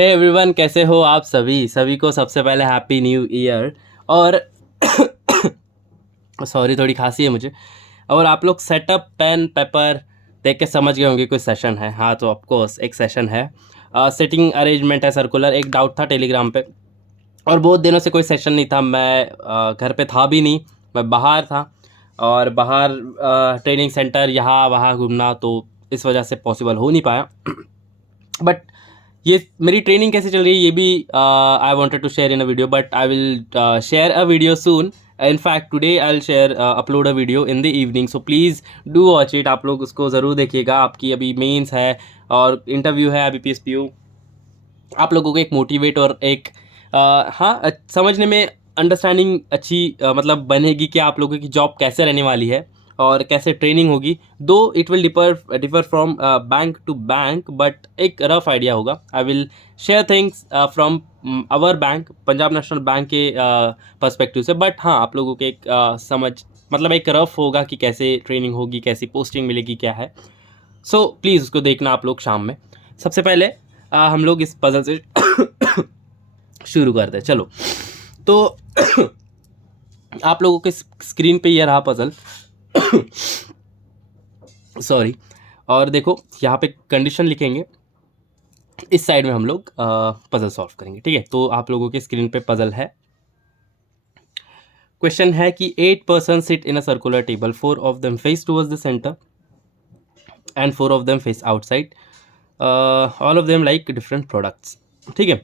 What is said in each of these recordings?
Hey everyone, कैसे हो आप सभी को सबसे पहले हैप्पी न्यू ईयर। और सॉरी, थोड़ी खांसी है मुझे। और आप लोग सेटअप पेन पेपर देख के समझ गए होंगे कोई सेशन है। हाँ, तो ऑफकोर्स एक सेशन है। सिटिंग अरेंजमेंट है सर्कुलर। एक डाउट था टेलीग्राम पे और बहुत दिनों से कोई सेशन नहीं था। मैं घर पे था भी नहीं, मैं बाहर था। और बाहर ट्रेनिंग सेंटर यहाँ वहाँ घूमना, तो इस वजह से पॉसिबल हो नहीं पाया। बट ये मेरी ट्रेनिंग कैसे चल रही है ये भी I wanted to share in a video, but I will share a video soon. In fact today I will share upload a video in the evening, so please do watch it. आप लोग उसको ज़रूर देखिएगा। आपकी अभी mains है और interview है अभी PSPU। आप लोगों को एक मोटिवेट और एक समझने में अंडरस्टैंडिंग अच्छी मतलब बनेगी कि आप लोगों की जॉब कैसे रहने वाली है और कैसे ट्रेनिंग होगी। Though it will differ from bank to bank, but एक रफ आइडिया होगा। I will share things from our bank, Punjab national bank के पर्सपेक्टिव से। बट हाँ, आप लोगों के एक समझ मतलब एक रफ होगा कि कैसे ट्रेनिंग होगी, कैसी पोस्टिंग मिलेगी, क्या है। सो प्लीज़ उसको देखना आप लोग शाम में। सबसे पहले हम लोग इस पजल से शुरू करते हैं। चलो, तो आप लोगों के स्क्रीन पे ये रहा पजल। सॉरी। और देखो, यहाँ पे कंडीशन लिखेंगे, इस साइड में हम लोग पजल सॉल्व करेंगे। ठीक है, तो आप लोगों के स्क्रीन पे पजल है। क्वेश्चन है कि 8 person sit in a circular table, 4 of them face towards the centre and 4 of them face outside. All of them like different products. ठीक है,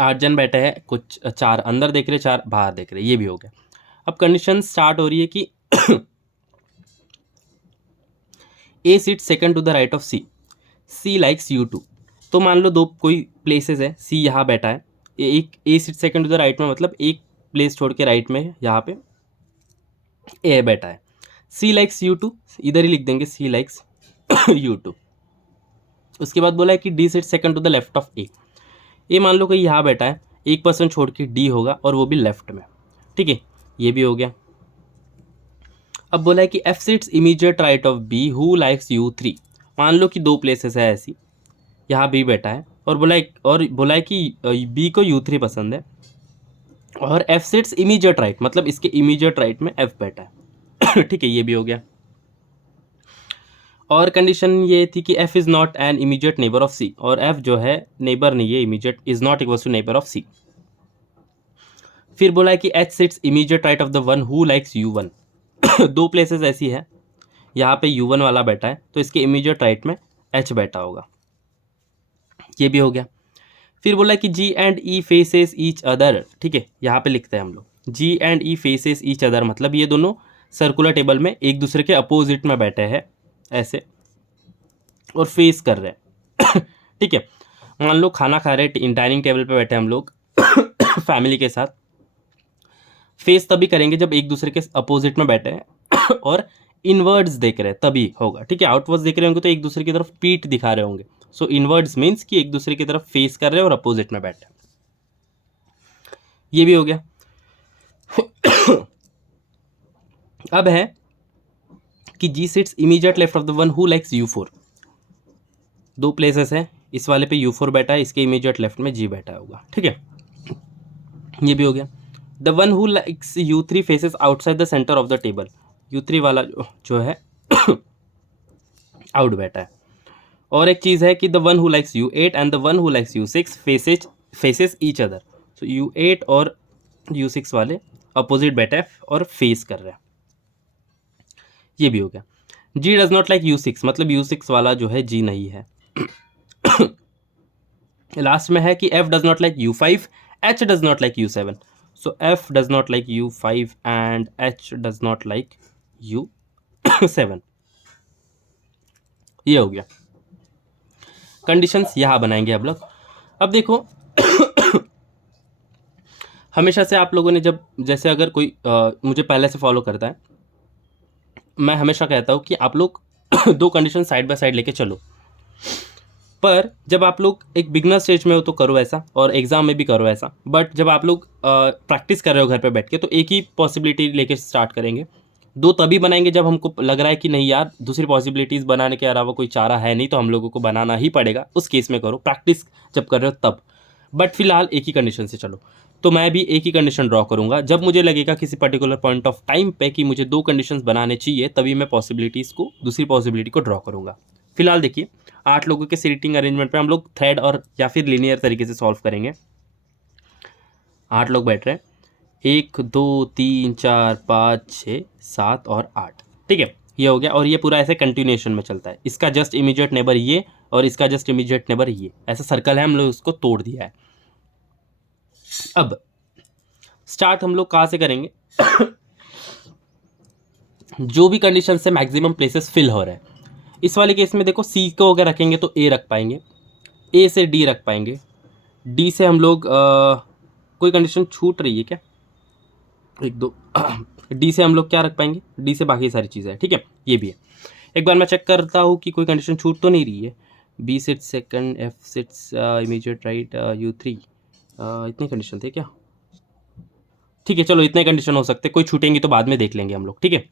8 जन बैठे हैं, कुछ 4 अंदर देख रहे, 4 बाहर देख रहे, ये भी हो गया। अब कंडीशन स्टार्ट हो रही है कि A seat second to the right of C likes U2। तो मान लो दो कोई प्लेसेस है, सी यहाँ बैठा है, एक A seat second to the right में मतलब एक प्लेस छोड़ के राइट में यहाँ पे ए बैठा है। सी लाइक्स U2, इधर ही लिख देंगे सी लाइक्स U2। उसके बाद बोला है कि D seat second to the left of A मान लो कि यहाँ बैठा है, एक पर्सन छोड़ के डी होगा और वो भी लेफ्ट में। ठीक है, ये भी हो गया। अब बोला है कि F sits immediate right of B who likes U3। मान लो कि दो प्लेसेस है ऐसी, यहाँ बी बैठा है और बोला है कि बी को U3 पसंद है। और एफ सीट्स इमीडिएट राइट मतलब इसके इमीडिएट राइट में एफ बैठा है। ठीक है, ये भी हो गया। और कंडीशन ये थी कि F is not an immediate neighbour of C, और एफ जो है नेबर नहीं है, immediate is not equal to neighbour of C. फिर बोला है कि H sits immediate right of the one who likes U1। दो प्लेसेस ऐसी है, यहाँ पे U1 वाला बैठा है तो इसके इमीडिएट राइट में एच बैठा होगा, ये भी हो गया। फिर बोला है कि G and E faces each other. ठीक है, यहाँ पे लिखते हैं हम लोग G and E faces each other, मतलब ये दोनों सर्कुलर टेबल में एक दूसरे के अपोजिट में बैठे हैं ऐसे और फेस कर रहे हैं। ठीक है, मान लो खाना खा रहे, डाइनिंग टेबल पे बैठे हम लोग फैमिली के साथ। फेस तभी करेंगे जब एक दूसरे के अपोजिट में बैठे हैं और इनवर्ड्स देख रहे हैं तभी होगा। ठीक है, आउटवर्ड्स देख रहे होंगे तो एक दूसरे की तरफ पीठ दिखा रहे होंगे। सो इनवर्ड्स मीन्स कि एक दूसरे की तरफ फेस कर रहे हैं और अपोजिट में बैठे हैं, ये भी हो गया। अब है कि G sits immediate left of the one who likes U4। दो प्लेसेस है, इस वाले पे U4 बैठा है, इसके इमीडिएट लेफ्ट में जी बैठा होगा। ठीक है, ये भी हो गया। The one who likes U3 faces outside the centre of the table. U3 वाला जो है आउट बैठा है। और एक चीज़ है कि the one who likes U8 and the one who likes U6 faces each other. So U8 और U6 वाले अपोजिट बैठे हैं और फेस कर रहे हैं, ये भी हो गया। G does not like U6 मतलब U6 वाला जो है G नहीं है। लास्ट में है कि F does not like U5, H does not like U7। So F does not like U5 and H does not like U7, ये हो गया। कंडीशंस यहाँ बनाएंगे अब लोग। अब देखो, हमेशा से आप लोगों ने जब जैसे अगर कोई मुझे पहले से फॉलो करता है, मैं हमेशा कहता हूँ कि आप लोग दो कंडीशन साइड बाय साइड लेके चलो। पर जब आप लोग एक बिगनर स्टेज में हो तो करो ऐसा, और एग्ज़ाम में भी करो ऐसा। बट जब आप लोग प्रैक्टिस कर रहे हो घर पे बैठ के, तो एक ही पॉसिबिलिटी लेके स्टार्ट करेंगे दो तभी बनाएंगे जब हमको लग रहा है कि नहीं यार दूसरी पॉसिबिलिटीज़ बनाने के अलावा कोई चारा है नहीं, तो हम लोगों को बनाना ही पड़ेगा। उस केस में करो, प्रैक्टिस जब कर रहे हो तब। बट फिलहाल एक ही कंडीशन से चलो। तो मैं भी एक ही कंडीशन ड्रॉ करूंगा। जब मुझे लगेगा किसी पर्टिकुलर पॉइंट ऑफ टाइम पे कि मुझे दो कंडीशंस बनाने चाहिए, तभी मैं पॉसिबिलिटीज़ को, दूसरी पॉसिबिलिटी को ड्रॉ करूंगा। फिलहाल देखिए 8 लोगों के सीटिंग अरेंजमेंट पे हम लोग थ्रेड और या फिर लीनियर तरीके से सॉल्व करेंगे। 8 लोग बैठ रहे हैं, 1 2 3 4 5 6 7 और 8, ठीक है, ये हो गया। और ये पूरा ऐसे कंटिन्यूएशन में चलता है। इसका जस्ट इमीडिएट नेबर ये और इसका जस्ट इमीडिएट नेबर ये, ऐसा सर्कल है, हम लोग उसको तोड़ दिया है। अब स्टार्ट हम लोग कहाँ से करेंगे? जो भी कंडीशन से मैक्सिमम प्लेसेस फिल हो रहे हैं। इस वाले केस में देखो सी को अगर रखेंगे तो ए रख पाएंगे, ए से डी रख पाएंगे, डी से हम लोग कोई कंडीशन छूट रही है क्या? 1 2 डी से हम लोग क्या रख पाएंगे? डी से बाकी सारी चीज़ें हैं, ठीक है, ये भी है। एक बार मैं चेक करता हूँ कि कोई कंडीशन छूट तो नहीं रही है। B sits second, F sits immediate right, you 3, इतने कंडीशन थे क्या? ठीक है, चलो इतने कंडीशन हो सकते, कोई छूटेंगी तो बाद में देख लेंगे हम लोग, ठीक है।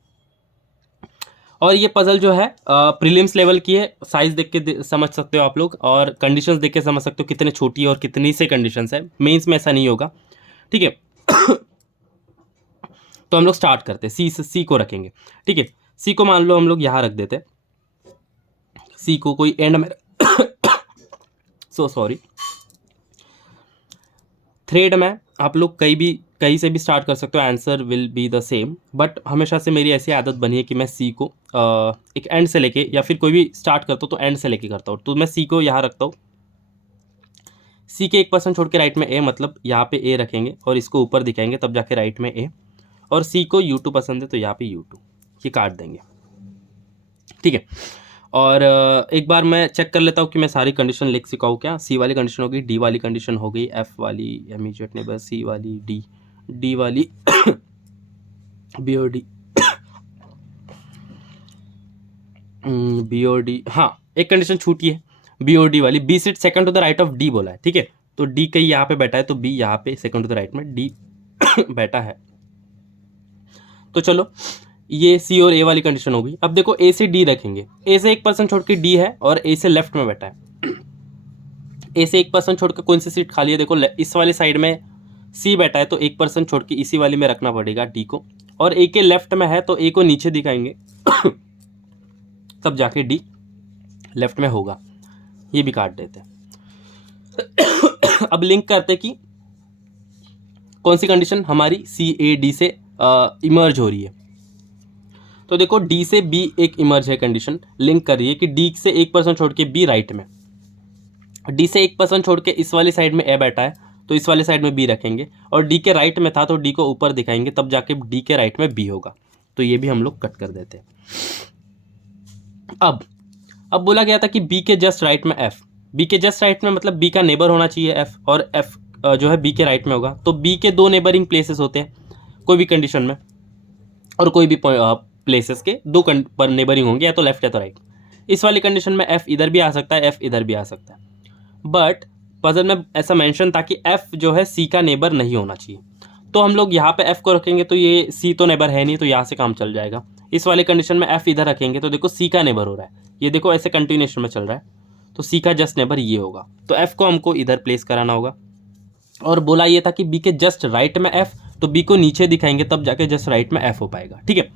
और ये पजल जो है प्रीलिम्स लेवल की है, साइज देख के समझ सकते हो आप लोग, और कंडीशंस देख के समझ सकते हो कितने छोटी और कितनी से कंडीशंस है। मेंस में ऐसा नहीं होगा, ठीक है। तो हम लोग स्टार्ट करते हैं, सी को रखेंगे, ठीक है। सी को मान लो हम लोग यहाँ रख देते, सी को कोई एंड में सो सॉरी। थ्रेड में आप लोग कहीं से भी स्टार्ट कर सकते हो, answer will be the same. But हमेशा से मेरी ऐसी आदत बनी है कि मैं सी को एक एंड से लेके, या फिर कोई भी स्टार्ट करता हूँ तो एंड से लेके करता हूँ। तो मैं सी को यहाँ रखता हूँ, सी के 1% छोड़ के राइट में ए, मतलब यहाँ पे ए रखेंगे और इसको ऊपर दिखाएंगे तब जाके राइट में ए। और सी को U2 पसंद है तो यहाँ पे U2, ये काट देंगे, ठीक है। और एक बार मैं चेक कर लेता हूँ कि मैं सारी कंडीशन लिख सका हूँ क्या। सी वाली कंडीशन हो गई, डी वाली कंडीशन हो गई, एफ वाली इमीडिएट नेबर, सी वाली, डी वाली बी और डी, बी और डी, हाँ एक कंडीशन छूटी है, बी और डी वाली। B sit second to the right of D बोला है, ठीक है। तो डी कहीं यहाँ पे बैठा है तो बी यहाँ पे सेकंड टू द राइट में डी बैठा है। तो चलो ये सी और ए वाली कंडीशन होगी। अब देखो ए से डी रखेंगे, ए से 1% छोड़ के डी है और ए से लेफ्ट में बैठा है। ए से 1% छोड़ के कौन सी सीट खाली है? देखो इस वाली साइड में सी बैठा है तो 1% छोड़ के इसी वाली में रखना पड़ेगा डी को, और ए के लेफ्ट में है तो ए को नीचे दिखाएंगे तब जाके डी लेफ्ट में होगा, ये भी काट देते हैं। अब लिंक करते कि कौन सी कंडीशन हमारी सी ए डी से इमर्ज हो रही है। तो देखो डी से बी एक इमर्ज है कंडीशन, लिंक कर रही है कि डी से 1% छोड़ के बी राइट में, डी से 1% छोड़ के इस वाली साइड में ए बैठा है तो इस वाली साइड में बी रखेंगे, और डी के राइट में था तो डी को ऊपर दिखाएंगे तब जाके डी के राइट में बी होगा। तो ये भी हम लोग कट कर देते हैं। अब बोला गया था कि बी के जस्ट राइट में एफ, बी के जस्ट राइट में मतलब बी का नेबर होना चाहिए एफ, और एफ जो है बी के राइट में होगा। तो बी के दो नेबरिंग प्लेसेस होते हैं कोई भी कंडीशन में, और कोई भी प्लेसेस के दो पर नेबरिंग होंगे, या तो लेफ्ट या तो राइट। इस वाली कंडीशन में एफ इधर भी आ सकता है, एफ इधर भी आ सकता है। बट पजल में ऐसा मेंशन था कि एफ जो है सी का नेबर नहीं होना चाहिए। तो हम लोग यहाँ पे एफ को रखेंगे तो ये सी तो नेबर है नहीं, तो यहाँ से काम चल जाएगा। इस वाले कंडीशन में एफ इधर रखेंगे तो देखो सी का नेबर हो रहा है, ये देखो ऐसे कंटिन्यूएशन में चल रहा है, तो सी का जस्ट नेबर ये होगा। तो एफ को हमको इधर प्लेस कराना होगा। और बोला ये था कि बी के जस्ट राइट में एफ, तो बी को नीचे दिखाएंगे तब जाके जस्ट राइट में एफ हो पाएगा, ठीक है।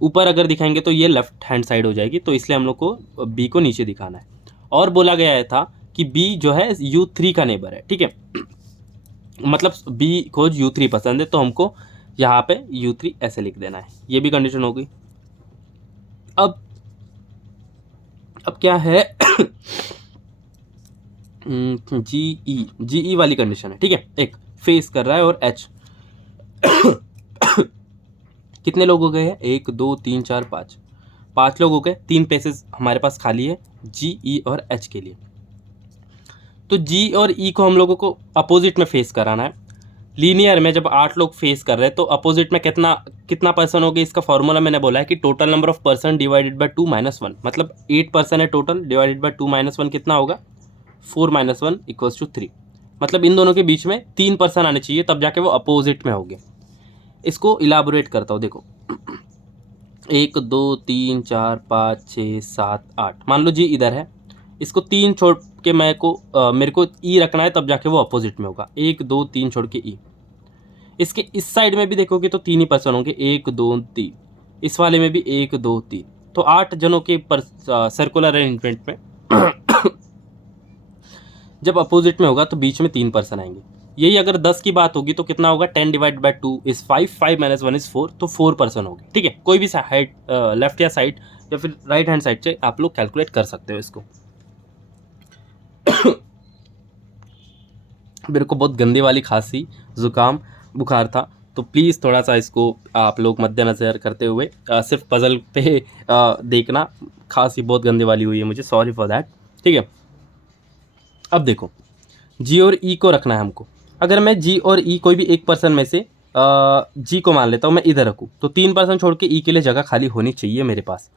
ऊपर अगर दिखाएंगे तो ये लेफ्ट हैंड साइड हो जाएगी, तो इसलिए हम लोग को बी को नीचे दिखाना है। और बोला गया था कि बी जो है U3 का नेबर है, ठीक है। मतलब बी को U3 पसंद है तो हमको यहाँ पे U3 ऐसे लिख देना है, ये भी कंडीशन हो गई। अब क्या है GE वाली कंडीशन है, ठीक है। एक फेस कर रहा है और H कितने लोग हो गए हैं? 1 2 3 4 5 लोग हो गए। 3 प्लेसेस हमारे पास खाली है GE और H के लिए। तो G और E को हम लोगों को अपोजिट में फेस कराना है। लीनियर में जब 8 लोग फेस कर रहे हैं तो अपोजिट में कितना पर्सन हो गया, इसका फॉर्मूला मैंने बोला है कि total number of person divided by 2 - 1, मतलब 8 पर्सन है टोटल, डिवाइडेड बाय 2 - 1 कितना होगा? 4 - 1 = 3। मतलब इन दोनों के बीच में 3 पर्सन आने चाहिए तब जाके वो अपोजिट में हो गए। इसको इलाबोरेट करता हूँ, देखो 1 2 3 4 5 6 7 8, मान लो जी इधर है, इसको 3 छोड़ के मेरे को ई रखना है, तब जाके वो अपोजिट में होगा। 1 2 3 छोड़ के ई। इसके इस साइड में भी देखोगे तो 3 ही पर्सन होंगे, 1 2 3। इस वाले में भी 1 2 3, तो 8 जनों के सर्कुलर अरेंजमेंट में जब अपोजिट में होगा तो बीच में 3 पर्सन आएंगे। यही अगर 10 की बात होगी तो कितना होगा, 10 divide by 2 is 5, 5 minus 1 is 4, तो 4 पर्सन होंगे। ठीक है, कोई भी साइड, लेफ्ट या साइड या फिर राइट हैंड साइड से आप लोग कैलकुलेट कर सकते हो इसको। मेरे को बहुत गंदी वाली खांसी, जुकाम, बुखार था, तो प्लीज़ थोड़ा सा इसको आप लोग मद्देनज़र करते हुए सिर्फ पज़ल पे देखना। खांसी बहुत गंदी वाली हुई है मुझे, सॉरी फॉर दैट। ठीक है, अब देखो जी और ई को रखना है हमको। अगर मैं जी और ई कोई भी एक पर्सन में से जी को मान लेता हूँ, मैं इधर रखूँ, तो 3 पर्सन छोड़ के ई के लिए जगह खाली होनी चाहिए मेरे पास।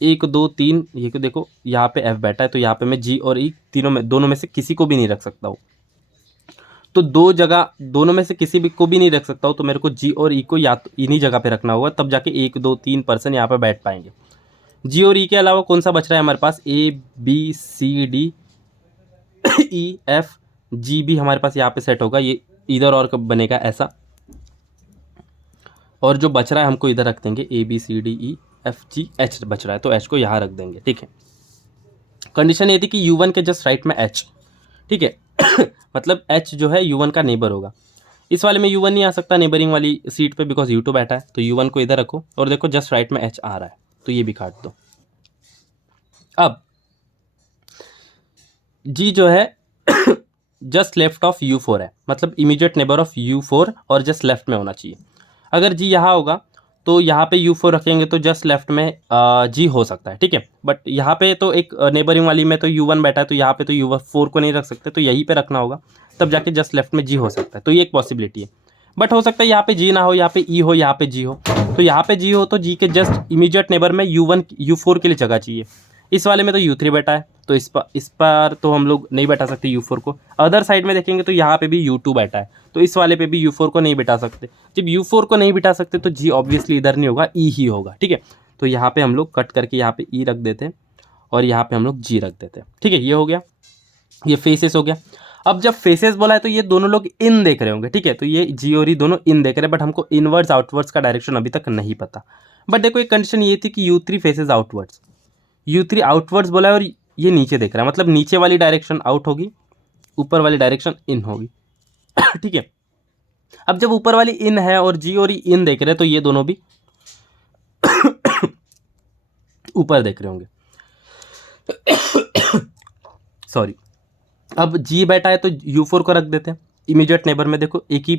1 2 3, ये को देखो यहाँ पे एफ बैठा है, तो यहाँ पे मैं जी और ई दोनों में से किसी को भी नहीं रख सकता हूँ। तो दो जगह दोनों में से किसी भी को भी नहीं रख सकता हूँ, तो मेरे को जी और ई को या तो इन्हीं जगह पे रखना होगा, तब जाके 1 2 3 पर्सन यहाँ पे बैठ पाएंगे। जी और ई के अलावा कौन सा बच रहा है हमारे पास, A B C D E F G भी हमारे पास यहाँ पे सेट होगा। ये इधर और कब बनेगा ऐसा, और जो बच रहा है हमको इधर रख देंगे, A B C D E F G, H बच रहा है तो एच को यहाँ रख देंगे। ठीक है, कंडीशन ये थी कि U1 के जस्ट राइट में एच। ठीक है, मतलब एच जो है U1 का नेबर होगा। इस वाले में U1 नहीं आ सकता नेबरिंग वाली सीट पे, बिकॉज U2 बैठा है, तो U1 को इधर रखो, और देखो जस्ट राइट में एच आ रहा है, तो ये भी काट दो। अब जी जो है जस्ट लेफ्ट ऑफ U4 है, मतलब इमीडिएट नेबर ऑफ U4 और जस्ट लेफ्ट में होना चाहिए। अगर जी यहाँ होगा तो यहाँ पे U4 रखेंगे तो जस्ट लेफ्ट में जी हो सकता है। ठीक है, बट यहाँ पे तो एक नेबरिंग वाली में तो U1 बैठा है, तो यहाँ पे तो U4 को नहीं रख सकते, तो यहीं पे रखना होगा, तब जाके जस्ट लेफ्ट में जी हो सकता है। तो ये एक पॉसिबिलिटी है, बट हो सकता है यहाँ पे जी ना हो, यहाँ पे ई हो, यहाँ पे जी हो। तो यहाँ पे जी हो तो जी के जस्ट इमीडिएट नेबर में U1 U4 के लिए जगह चाहिए। इस वाले में तो U3 बैठा है, तो इस पर तो हम लोग नहीं बैठा सकते U4 को। अदर साइड में देखेंगे तो यहाँ पे भी U2 बैठा है, तो इस वाले पे भी U4 को नहीं बिठा सकते। जब U4 को नहीं बिठा सकते तो जी ऑब्वियसली इधर नहीं होगा, ई ही होगा। ठीक है, तो यहाँ पे हम लोग कट करके यहाँ पे ई रख देते हैं, और यहाँ पे हम लोग जी रख देते हैं। ठीक है, ये हो गया, ये फेसेस हो गया। अब जब फेसेस बोला है तो ये दोनों लोग इन देख रहे होंगे। ठीक है, तो ये जी और ई दोनों इन देख रहे हैं, बट हमको इनवर्ड्स आउटवर्ड्स का डायरेक्शन अभी तक नहीं पता। बट देखो एक कंडीशन ये थी कि U3 faces outwards, U3 outwards बोला है, और ये नीचे देख रहा है, मतलब नीचे वाली डायरेक्शन आउट होगी, ऊपर वाली डायरेक्शन इन होगी। ठीक है, अब जब ऊपर वाली इन है और जी और ई इन देख रहे हैं, तो ये दोनों भी ऊपर देख रहे होंगे। सॉरी, अब जी बैठा है तो U4 को रख देते हैं इमीडिएट नेबर में। देखो एक ही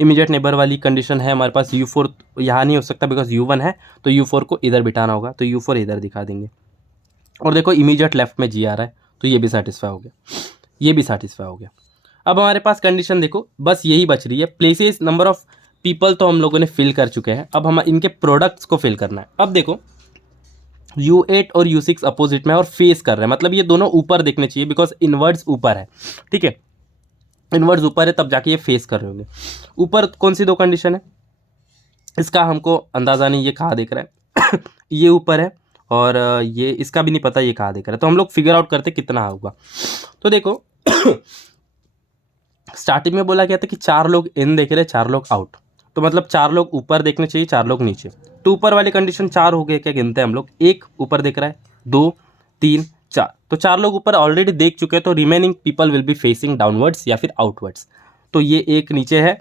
इमीडिएट नेबर वाली कंडीशन है हमारे पास। U4 यहाँ नहीं हो सकता बिकॉज U1 है, तो U4 को इधर बिठाना होगा, तो U4 इधर दिखा देंगे। और देखो इमीडिएट लेफ्ट में जी आ रहा है, तो ये भी सेटिस्फाई हो गया, ये भी सेटिस्फाई हो गया। अब हमारे पास कंडीशन देखो बस यही बच रही है, प्लेसेस नंबर ऑफ पीपल तो हम लोगों ने फिल कर चुके हैं, अब हम इनके प्रोडक्ट्स को फिल करना है। अब देखो U8 और U6 अपोजिट में और फेस कर रहे हैं, मतलब ये दोनों ऊपर देखने चाहिए बिकॉज इनवर्ड्स ऊपर है। ठीक है, इनवर्ड्स ऊपर है तब जाके ये फेस कर रहे होंगे। ऊपर कौन सी दो कंडीशन है इसका हमको अंदाज़ा नहीं, ये कहाँ देख रहा है ये ऊपर है, और ये इसका भी नहीं पता ये कहाँ देख रहा है, तो हम लोग फिगर आउट करते कितना होगा। तो देखो स्टार्टिंग में बोला गया था कि 4 लोग इन देख रहे हैं, 4 लोग आउट, तो मतलब 4 लोग ऊपर देखने चाहिए, 4 लोग नीचे। तो ऊपर वाली कंडीशन 4 हो गए, क्या गिनते हैं हम लोग, 1 ऊपर देख रहा है, 2 3 4, तो 4 लोग ऊपर ऑलरेडी देख चुके हैं, तो remaining people will be facing downwards या फिर आउटवर्ड्स। तो ये एक नीचे है,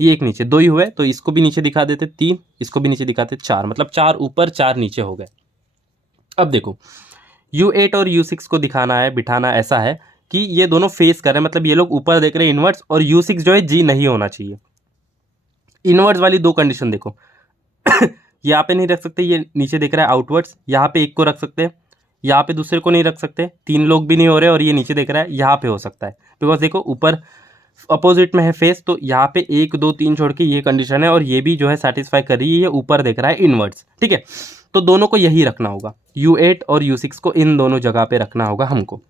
ये एक नीचे, 2 ही हुए, तो इसको भी नीचे दिखा देते 3, इसको भी नीचे दिखाते 4, मतलब 4 ऊपर 4 नीचे हो गए। अब देखो U8 और U6 को दिखाना है, बिठाना ऐसा है कि ये दोनों फेस कर रहे हैं, मतलब ये लोग ऊपर देख रहे हैं इनवर्ट्स, और U6 जो है जी नहीं होना चाहिए। इनवर्ट्स वाली दो कंडीशन देखो यहाँ पे नहीं रख सकते, ये नीचे देख रहा है आउटवर्ड्स, यहाँ पे एक को रख सकते हैं, यहाँ पे दूसरे को नहीं रख सकते, 3 लोग भी नहीं हो रहे, और ये नीचे देख रहा है, यहाँ पे हो सकता है बिकॉज देखो ऊपर अपोजिट में है फेस, तो यहाँ पे 1 2 3 छोड़ के ये कंडीशन है, और ये भी जो है सेटिस्फाई कर रही है, ये ऊपर देख रहा है इनवर्ड्स। ठीक है, तो दोनों को यही रखना होगा, U8 और U6 को इन दोनों जगह पे रखना होगा हमको।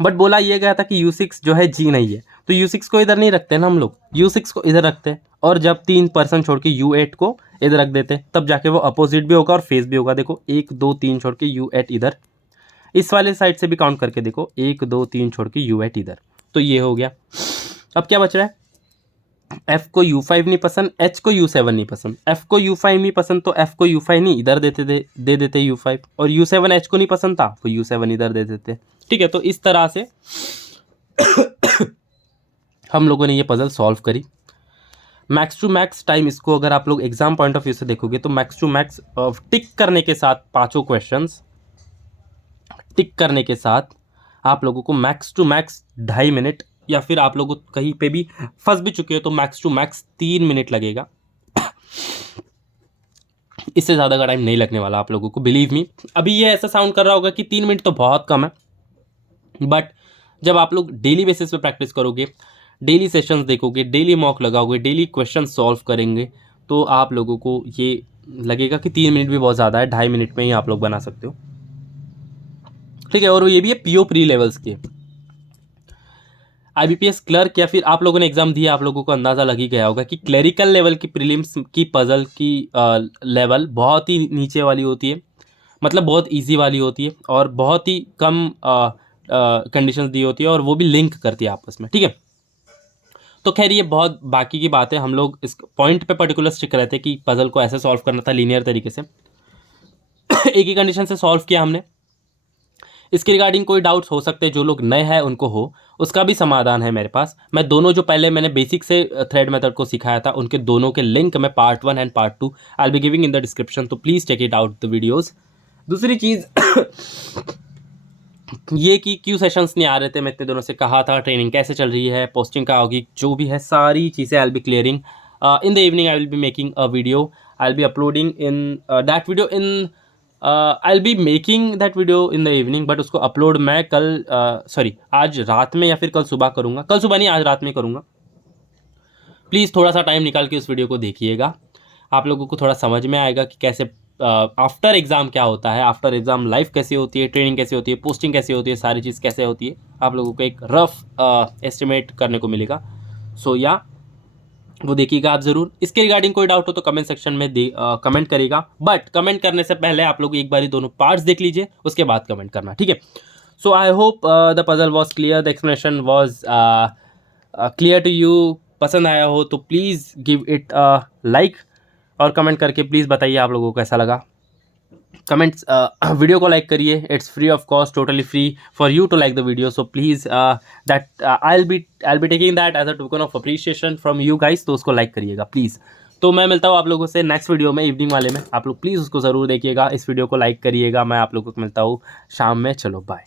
बट बोला ये गया था कि U6 जो है जी नहीं है, तो U6 को इधर नहीं रखते ना हम लोग, U6 को इधर रखते हैं, और जब 3% छोड़ के U8 को इधर रख देते हैं, तब जाके वो अपोजिट भी होगा और फेस भी होगा। देखो 1 2 3 छोड़ के U8 इधर, इस वाले साइड से भी काउंट करके देखो 1 2 3 छोड़ के U8 इधर। तो ये हो गया। अब क्या बच रहा है, F को U5 नहीं पसंद, H को U7 नहीं पसंद। F को U5 नहीं पसंद तो F को U5 नहीं इधर दे देते U5, और U7 H को नहीं पसंद था वो U7 इधर दे देते। ठीक है, तो इस तरह से हम लोगों ने ये पजल सॉल्व करी। मैक्स टू मैक्स टाइम, इसको अगर आप लोग एग्जाम पॉइंट ऑफ व्यू से देखोगे तो मैक्स टू मैक्स टिक करने के साथ, पांचों क्वेश्चंस टिक करने के साथ आप लोगों को मैक्स टू मैक्स 2.5 मिनट, या फिर आप लोग कहीं पे भी फंस भी चुके हो तो मैक्स टू मैक्स 3 मिनट लगेगा। इससे ज़्यादा का टाइम नहीं लगने वाला आप लोगों को, बिलीव मी। अभी ये ऐसा साउंड कर रहा होगा कि 3 मिनट तो बहुत कम है, बट जब आप लोग डेली बेसिस पे प्रैक्टिस करोगे, डेली सेशंस देखोगे, डेली मॉक लगाओगे, डेली क्वेश्चन सॉल्व करेंगे, तो आप लोगों को ये लगेगा कि 3 मिनट भी बहुत ज़्यादा है, 2.5 मिनट में ही आप लोग बना सकते हो। ठीक है, और ये भी है PO प्री लेवल्स के। IBPS क्लर्क या फिर आप लोगों ने एग्जाम दिया, आप लोगों को अंदाज़ा लग ही गया होगा कि क्लरिकल लेवल की प्रीलिम्स की पजल की लेवल बहुत ही नीचे वाली होती है, मतलब बहुत इजी वाली होती है, और बहुत ही कम कंडीशंस दी होती है, और वो भी लिंक करती है आपस में। ठीक है, तो खैर ये बहुत बाकी की बात है, हम लोग इस पॉइंट पे पर्टिकुलर स्टिक रहते हैं कि पजल को ऐसे सॉल्व करना था लीनियर तरीके से। एक ही कंडीशन से सॉल्व किया हमने। इसके रिगार्डिंग कोई डाउट्स हो सकते हैं, जो लोग नए हैं उनको हो, उसका भी समाधान है मेरे पास। मैं दोनों जो पहले मैंने बेसिक से थ्रेड मेथड को सिखाया था, उनके दोनों के लिंक मैं part 1 and part 2 I will be giving in the description, तो please check it out the videos. दूसरी चीज़ ये कि क्यों सेशंस नहीं आ रहे थे, मैं इतने दिनों से कहा था, ट्रेनिंग कैसे चल रही है, पोस्टिंग का होगी, जो भी है सारी चीज़ें आई will B clearing in the evening. I will be making a video, I will be uploading in that video in I will be making that video in the evening, but उसको upload मैं कल sorry आज रात में या फिर कल सुबह करूँगा। कल सुबह नहीं, आज रात में करूँगा। प्लीज़ थोड़ा सा टाइम निकाल के उस वीडियो को देखिएगा, आप लोगों को थोड़ा समझ में आएगा कि कैसे आफ्टर एग्ज़ाम क्या होता है, आफ्टर एग्ज़ाम लाइफ कैसी होती है, ट्रेनिंग कैसी होती है, पोस्टिंग कैसी होती है, सारी चीज़ कैसे होती है, आप लोगों को एक रफ एस्टिमेट करने को मिलेगा। सो या वो देखिएगा आप ज़रूर। इसके रिगार्डिंग कोई डाउट हो तो कमेंट सेक्शन में कमेंट करिएगा, बट कमेंट करने से पहले आप लोग एक बार दोनों पार्ट्स देख लीजिए, उसके बाद कमेंट करना। ठीक है, so I hope the puzzle was clear, the explanation was clear to you. पसंद आया हो तो प्लीज़ गिव इट लाइक, और कमेंट करके प्लीज़ बताइए आप लोगों को कैसा लगा। कमेंट्स वीडियो को लाइक करिए, it's free of cost, totally free for you to like the video. So please that I will be taking that as a token of appreciation from you guys, तो उसको like करिएगा please. तो मैं मिलता हूँ आप लोगों से नेक्स्ट वीडियो में, इवनिंग वाले में। आप लोग प्लीज़ उसको ज़रूर देखिएगा, इस वीडियो को लाइक करिएगा। मैं आप लोगों को मिलता हूँ शाम में, चलो बाय।